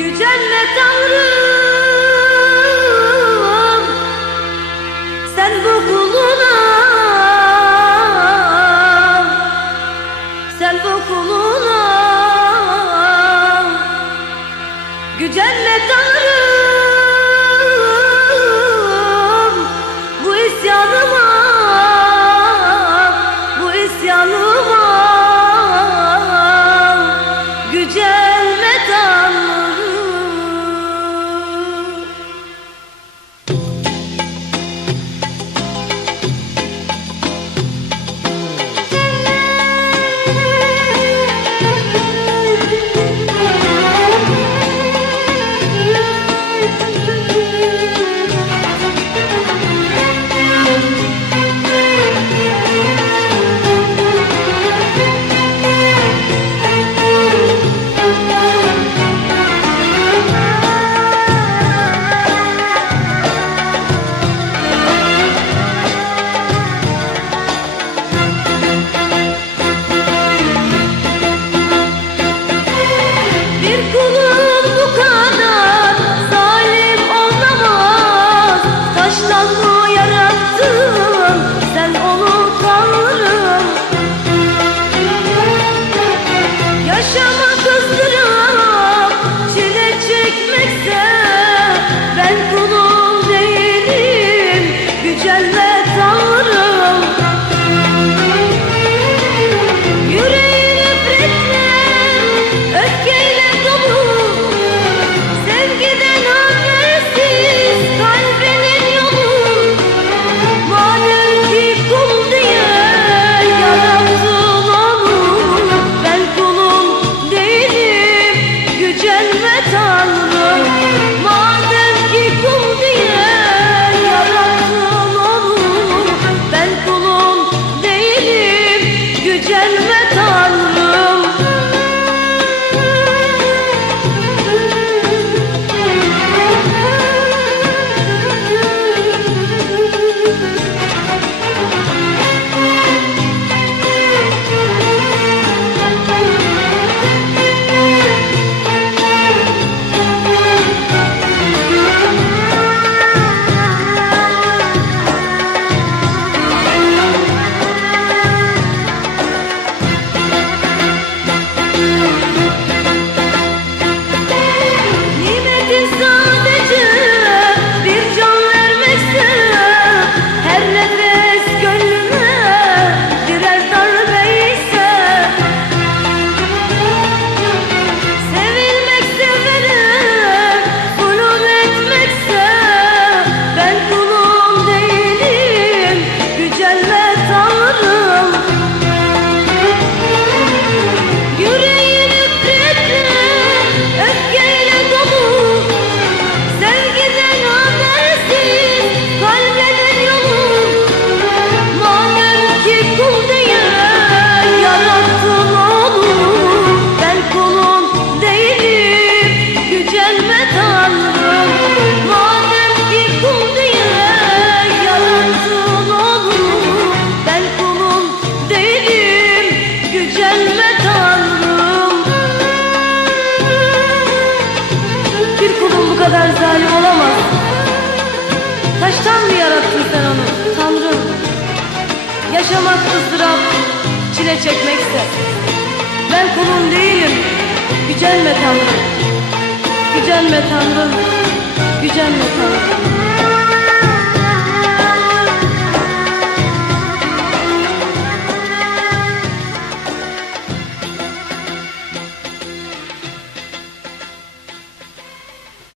Yücelme Tanrım Sen bu kuluna Sen bu kuluna. Yücelme Tanrım. ecelle Yaşamak ızdırap, çile çekmekse. Ben kulun değilim, gücenme Tanrım. Gücenme Tanrım, gücenme Tanrım.